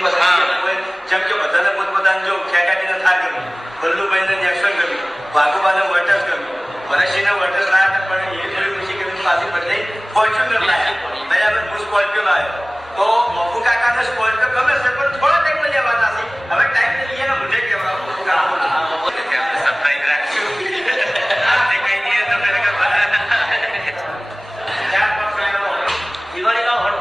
પસંદગી હોય જેમ કે બધાને પોતપોતાને જો ખેગાડીને થાર ગમી વલ્લુભાઈને નેક્સન ગમી વાઘુબાને વર્ટસ ગમી ભરતસિંહને વર્ટસ લાયા પણ એ થોડી ખુશી કરી પાછી બદલાઈ ફોર્ચ્યુનર લાયા. બરાબર હું સ્કોર્પિયો લાવ્યો તો મફુ કાકાને સ્કોર્પિયો ગમે છે પણ થોડા ટાઈમ લેવાના છે હવે ટાઈમ લઈએ ને મુझे કેવડાવો મફુ કાકા ચાર પાંચ દિવાળી ના હળો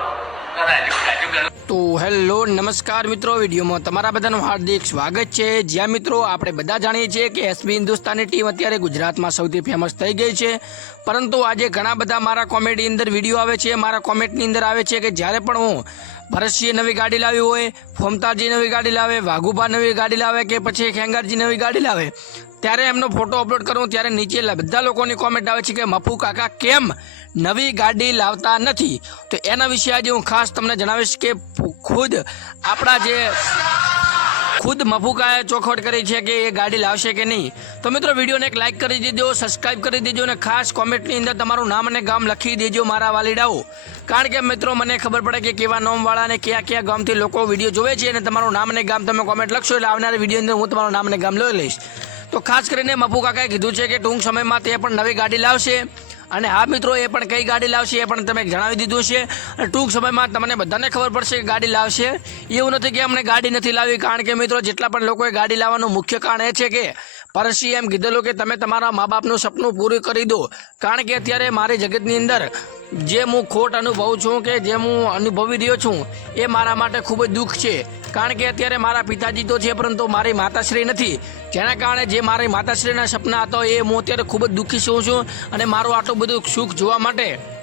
રાજુ રાજુ તો હેલો, નમસ્કાર મિત્રો. વિડીયોમાં તમારા બધાનું હાર્દિક સ્વાગત છે. જ્યાં મિત્રો, આપણે બધા જાણીએ છીએ કે એસબી હિન્દુસ્તાની ટીમ અત્યારે ગુજરાતમાં સૌથી ફેમસ થઈ ગઈ છે. પરંતુ આજે ઘણા બધા મારા કોમેડી અંદર વીડિયો આવે છે. મારા કોમેન્ટની અંદર આવે છે કે જ્યારે પણ હું ભરતસિંહ નવી ગાડી લાવી હોય, ફોમતાજી નવી ગાડી લાવે, વાઘુભા નવી ગાડી લાવે કે પછી ખેંગારજી નવી ગાડી લાવે? ત્યારે એમનો ફોટો અપલોડ કરું ત્યારે નીચે બધા લોકોની કોમેન્ટ આવે છે કે, મફુ કાકા, કેમ નવી ગાડી લાવતા નથી? તો એના વિશે આજે હું ખાસ તમને જણાવીશ કે ખુદ આપણા જે ખુદ મફુકાએ ચોખવટ કરી છે કે એ ગાડી લાવશે કે નહીં. તો મિત્રો, વિડીયોને એક લાઇક કરી દેજો સબસ્ક્રાઇબ કરી દેજો અને ખાસ કોમેન્ટની અંદર તમારું નામ અને ગામ લખી દેજો મારા વાલીડાઓ. કારણ કે મિત્રો, મને ખબર પડે કે કેવા નામવાળા અને કયા કયા ગામથી લોકો વીડિયો જોવે છે અને તમારું નામ અને ગામ તમે કોમેન્ટ લખશો એટલે આવનારી વિડીયોની અંદર હું તમારું નામ અને ગામ લઈ લઈશ. તો ખાસ કરીને મફુકાકાએ કીધું છે કે ટૂંક સમયમાં તે પણ નવી ગાડી લાવશે. અને હા મિત્રો, એ પણ કઈ ગાડી લાવશે એ પણ તમે જણાવી દીધું છે. અને ટૂંક સમયમાં તમને બધાને ખબર પડશે કે ગાડી લાવશે. એવું નથી કે અમને ગાડી નથી લાવી કારણ કે મિત્રો, જેટલા પણ લોકોએ ગાડી લાવવાનું મુખ્ય કારણ એ છે કે, પરસી એમ કીધેલું કે તમે તમારા મા બાપનું સપનું પૂરું કરી દો. કારણ કે અત્યારે મારી જગતની અંદર જે હું ખોટ અનુભવું છું કે જે હું અનુભવી રહ્યો છું, એ મારા માટે ખૂબ જ દુઃખ છે. કારણ કે અત્યારે મારા પિતાજી તો છે, પરંતુ મારી માતાશ્રી નથી. જેના કારણે જે મારી માતાશ્રીના સપના હતા, એ હું અત્યારે ખૂબ જ દુઃખી છું છું અને મારું આટલું બધું સુખ જોવા માટે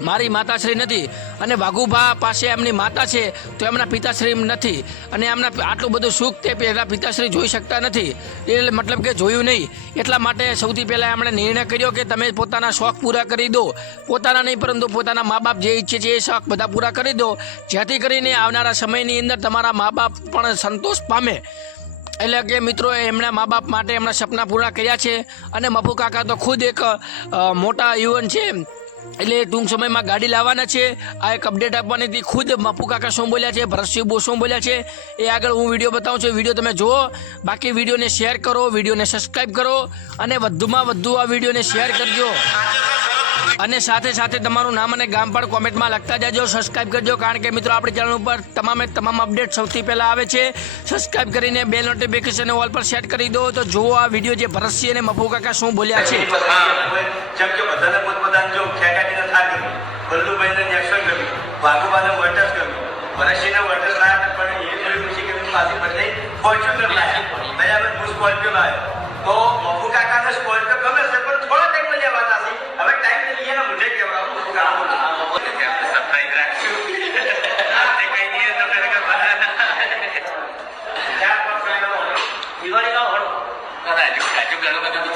મારી માતાશ્રી નથી. અને વાઘુભા પાસે એમની માતા છે, તો એમના પિતાશ્રી નથી. અને એમના આટલું બધું સુખ તે પહેલાં પિતાશ્રી જોઈ શકતા નથી. એટલે મતલબ કે જોયું નહીં. એટલા માટે સૌથી પહેલાં એમણે નિર્ણય કર્યો કે તમે પોતાના શોખ પૂરા કરી દો. પોતાના નહીં, પરંતુ પોતાના મા બાપ જે ઈચ્છે છે એ શોખ બધા પૂરા કરી દો. જેથી કરીને આવનારા સમયની અંદર તમારા મા બાપ પણ સંતોષ પામે. એટલે કે મિત્રો, એમના મા બાપ માટે એમના સપના પૂરા કર્યા છે. અને મફુ કાકા તો ખુદ એક મોટા યુવાન છે. એટલે ટૂંક સમયમાં ગાડી લાવવાના છે. આ એક અપડેટ આપવાની હતી. ખુદ મફુ કાકા શું બોલ્યા છે, ભરતસિંહ બો શું બોલ્યા છે, એ આગળ હું વીડિયો બતાવું છું. વીડિયો તમે જુઓ. બાકી વિડીયોને શેર કરો વિડીયોને સબસ્ક્રાઈબ કરો અને વધુમાં વધુ આ વિડીયોને શેર કરજો. અને સાથે સાથે તમારું નામ અને ગામ પણ કોમેન્ટમાં લખતા જજો. સબસ્ક્રાઇબ કરજો. કારણ કે મિત્રો, આપણી ચેનલ ઉપર તમામે તમામ અપડેટ સૌથી પહેલાં આવે છે. સબસ્ક્રાઇબ કરીને બે નોટિફિકેશન ઓલ પર સેટ કરી દો. તો જુઓ આ વીડિયો જે ભરતસિંહ અને મફુ કાકા શું બોલ્યા છે એની પસંદગી હોય જેમ કે બધાને પોતપોતાને જો ખેગાડીને થાર ગમી વલ્લુભાઈને નેક્સન ગમી વાઘુબાને વર્ટસ ગમી ભરતસિંહને વર્ટસ લાયા હતા પણ એ થોડી ખુશી કરી પાછી બદલાઈ ફોર્ચ્યુનર લાયા બરાબર હું સ્કોર્પિયો લાવ્યો તો મફુ કાકાને સ્કોર્પિયો ગમે છે પણ થોડા ટાઈમ લેવાના છે હવે ટાઈમ લઈએ ને મુझे કેવડાવો મફુ કાકા સરપ્રાઈઝ રાખશું તે કઈ દઈએ તો મેરે કા ચાર પાંચ દિવાળી કા હળો રાજુ રાજુ ઘણું બધું